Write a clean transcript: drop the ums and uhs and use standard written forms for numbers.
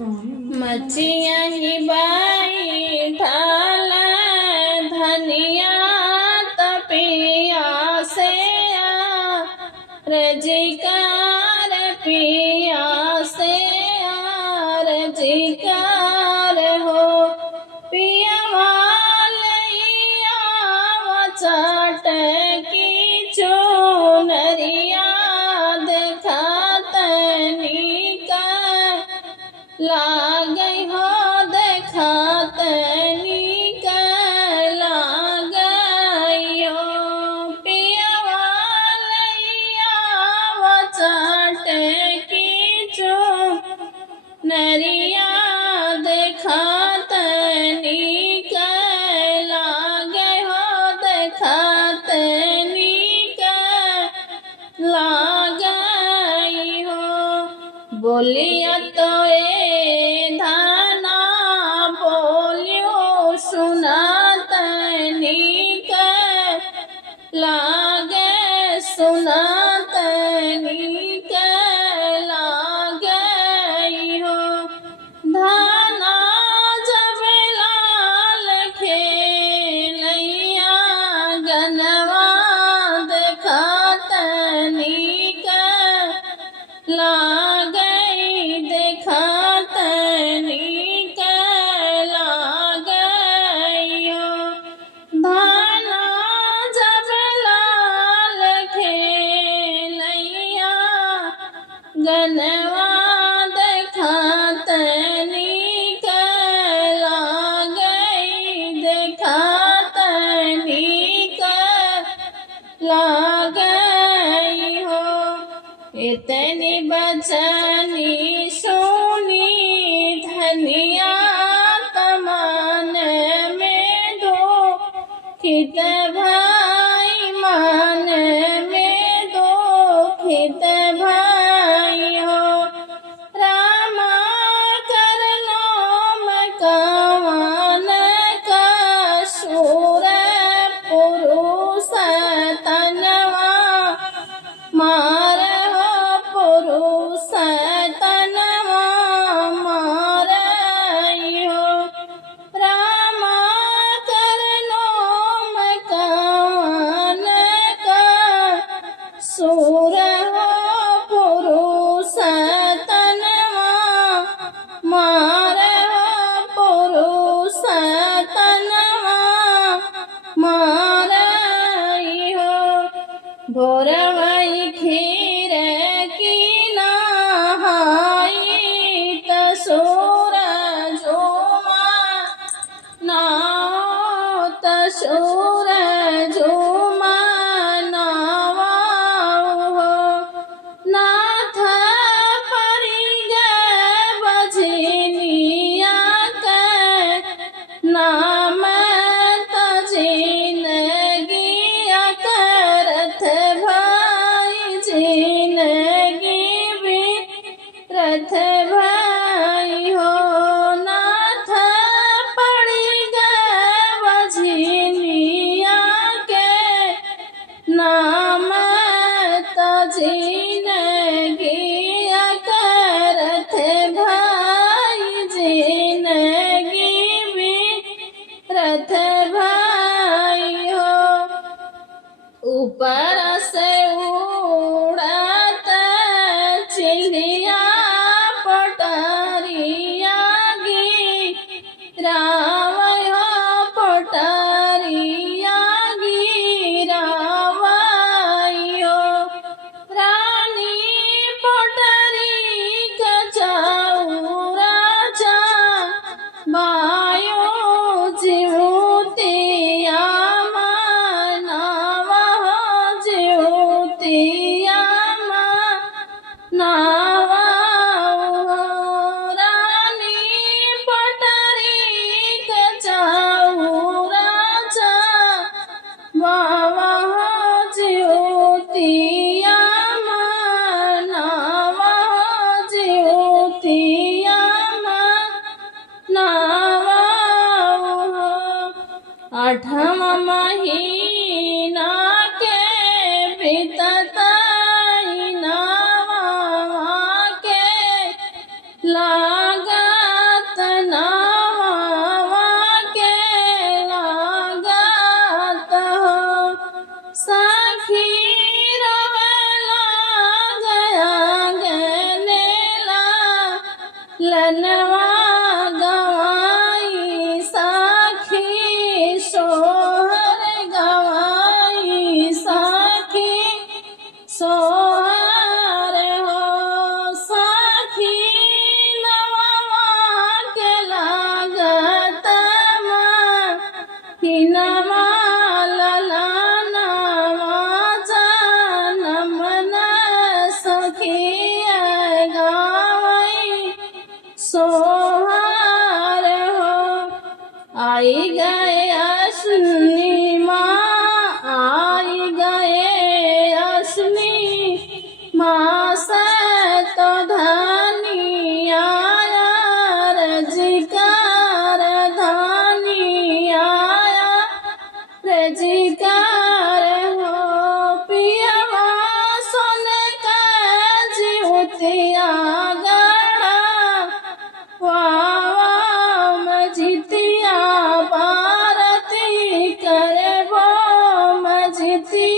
मचिया ही बाई ढाल धनिया तपिया से रजिकार पिया से रजिकार हो पिया वालिया चट की चुनरिया देखतनी का लागई हो देखतनी का लागई हो पिया वालिया चट की चुनरिया देखतनी का लागे हो देखतनी का लागई हो बोलिया तो धाना बोलियो सुनातनी का लागे सुनातनी का लागई हो धाना जब लाल खेलैया गनवा देखतनी का लागई देखतनी का लागई हो धाना जब लाल खेलैया गनवा देखतनी का लागई देखतनी का लागई हो इतनी बचनी सुनी धनिया तमन में दो खित भाई मन में दो खित भाई हो रामा करनो मकान का सूर पुरुष तनवा मार हो पुरुष तनवा मार हो रामा करनो मकान का सूर हो पुरुष तनवा मार हो पुरुष तनवा मार हो भोरवई खीर की नहाई तसूर झूमा नाओ तसूर झूमा नावाओ हो नाथ परिग बजनिया के नाम जिंदगी करत भाई जिंदगी भी रथ भाई हो नाथ पड़ी गए बजनिया के नाम जिंदगी करत भाई जिंदगी भी रथ भाई हो ऊपर से उड़त चिड़िया पटरिया गिराव हो पटरिया गिराव हो रानी पटरी के चौरा चा बायो जीवतिया मानवा हो लनवा गवाई साखी सोहर गवाई साखी सोहर हो साखी नवा के लागत हिनमा ललनवा जनमन सखिया गावई सोहार हो आई गए अश्विनी माँ आई गए अश्विनी माँ से तो धनी आया रजिकार धनी आया रजिकार हो पियवा सुन के जीवतिया गड़ा वाम जितिया भारती करबो मजितिया